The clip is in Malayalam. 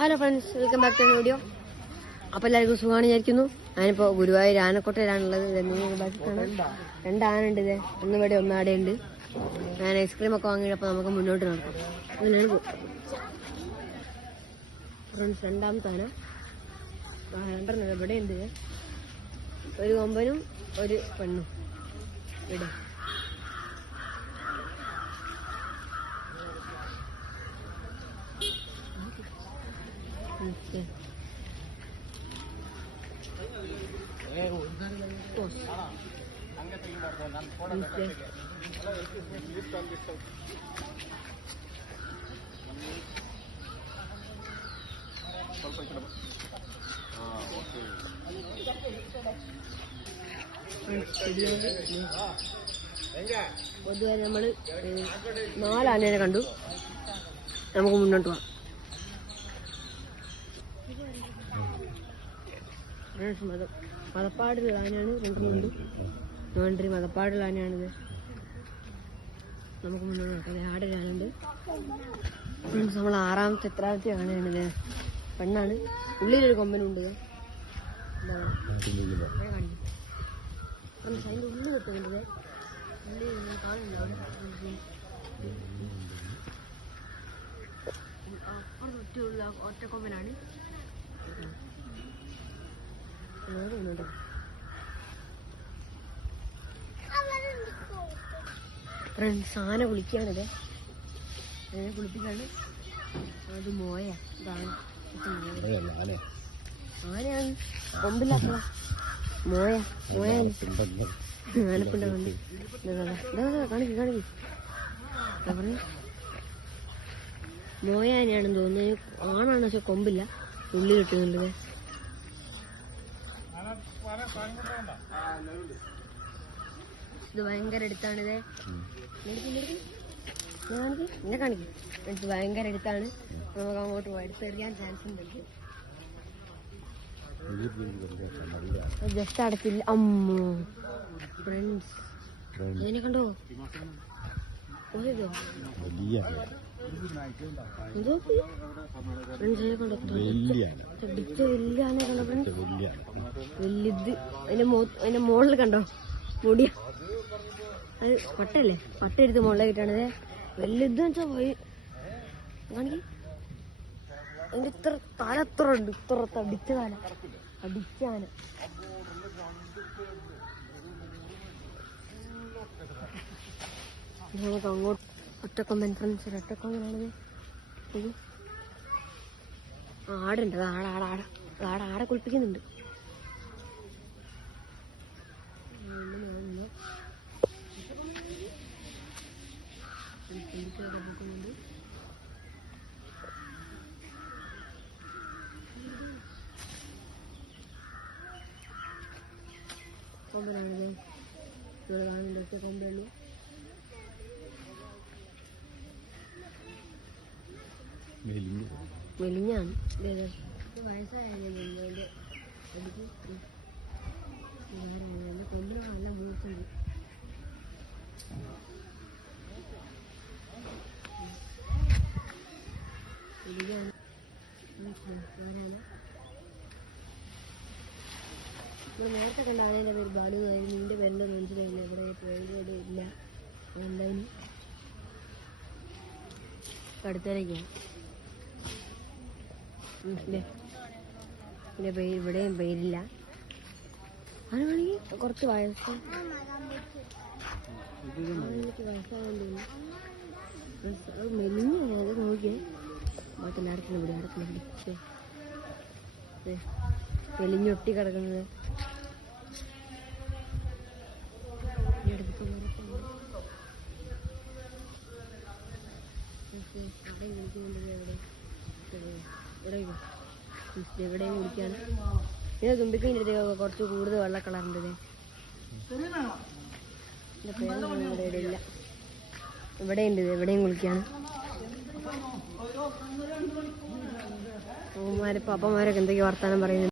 Hello friends, welcome back to video. അപ്പോൾ എല്ലാവർക്കും സുഖമാണ് വിചാരിക്കുന്നു. ഞാനിപ്പോൾ ഗുരുവായൂർ ആനക്കോട്ടയിലാണുള്ളത്. ബാക്കി കാണാം, 2 ആന ഉണ്ട്. ഇതേ ഒന്ന് ഇവിടെ ഒന്ന് ആടെ ഉണ്ട്. ഞാൻ ഐസ്ക്രീമൊക്കെ വാങ്ങിയപ്പോൾ നമുക്ക് മുന്നോട്ട് നടക്കാം. അങ്ങനെയാണ് ഫ്രണ്ട്സ്. 2ാമത്തെ ആന 2 ഇവിടെ ഉണ്ട്. ഒരു കൊമ്പനും ഒരു പെണ്ണും ഇവിടെ. പൊതുവെ നമ്മള് 4 ആനേനെ കണ്ടു. നമുക്ക് മുന്നോട്ട് പോവാം. മതപ്പാടുള്ള ആനയാണ്. 2 മതപ്പാടുള്ള ആനയാണിത്. നമുക്ക് മുന്നോട്ട് നോക്കാം. ആടെ ആനുണ്ട്. നമ്മൾ 6ാമത്തെ എത്രാമത്തെ ആനയാണിത്. പെണ്ണാണ്. ഉള്ളിലൊരു കൊമ്പനുണ്ട്. അതിൻ്റെ ഉള്ളിൽ കിട്ടുന്നുണ്ട്. ഉള്ളിൽ കാണുന്നില്ല അവിടെ. ഒറ്റ കൊമ്പനാണ്. ഫ്രണ്ട്സ്, ആന കുളിക്കാണിത്. അതിനെ കുളിപ്പിക്കാണ്. അത് മോയ. ഇതാണ് ആനയാണ്. കൊമ്പില്ലാത്ത മോയ. ആനപ്പിണ്ട വണ്ടി കാണിക്ക്. മോയ ആനയാണെന്ന് തോന്നുന്നു. ആണാണ്, പക്ഷെ കൊമ്പില്ല. ഉള്ളി കിട്ടുന്നുണ്ട്. ഇത് ഭയങ്കര അടുത്താണിത്. എന്നെ കാണിക്കും. ഇത് ഭയങ്കര അടുത്താണ്. നമുക്ക് അങ്ങോട്ട് അടുത്തെറിയാൻ ചാൻസ് ഉണ്ട്. ജസ്റ്റ് അടച്ചില്ല. അമ്മോ ഫ്രണ്ട്സ്, ഇതിനെ കണ്ടോ? വലിയ ആന കണ്ടോ ഫ്രണ്ട്സ്? വലുത്. അതിന്റെ മുകളിൽ കണ്ടോ മുടിയ? അത് പട്ടല്ലേ? പട്ട എടുത്ത് മുകളിലേക്കിട്ടാണ്. വലുത് വെച്ചാ പോയി കാണിക്ക്. അതിന്റെ ഇത്ര തല എത്ര ഉണ്ട്? ഇത്ര തടിച്ച തല. അടിച്ച ആന. നമുക്ക് അങ്ങോട്ട് ഒറ്റക്കൊമ്പൻ ഫ്രണ്ട്സ്. ഒറ്റക്കൊമ്പനാണിത്. ആടുണ്ട്. ആടെ കുളിപ്പിക്കുന്നുണ്ട്. കൊമ്പനാണിത്. ഇവിടെ കാണുന്നുണ്ട്. ഒറ്റ കൊമ്പുള്ളൂ. മെലിഞ്ഞാണ്. വയസ്സായാലും കൊമ്പിന് നല്ല മൂച്ചുണ്ട്. നേരത്തെ കണ്ട ആനേൻ്റെ പേര് ബാലു ആയിരുന്നു. നിന്റെ പേരെൻ്റെ മനസ്സിലായില്ല. ഇവിടെ പേരുടെ ഇല്ല. എന്തായാലും അടുത്തേക്കാണ്. പിന്നെ ഇവിടെയും പേരില്ല. അതാണെങ്കിൽ കുറച്ച് വയസ്സായെന്ന് തോന്നുന്നു. അത് മെലിഞ്ഞാണ്. അത് നോക്കിയേ. ബാക്കി അടക്കണം. ഇവിടെ അടക്കണം. മെലിഞ്ഞൊട്ടി കിടക്കുന്നത്. എവിടെയും കുടിക്കാണ്. ഇത് തുമ്പിക്കൈൻ്റെ കുറച്ച് കൂടുതൽ വെള്ള കളറുണ്ട്. ഇവിടെ ഇല്ല. ഇവിടെ ഉണ്ട്. എവിടെയും കുളിക്കാണ്. അമ്മമാരെ പാപ്പന്മാരൊക്കെ എന്തൊക്കെയോ വർത്താനം പറയുന്നുണ്ട്.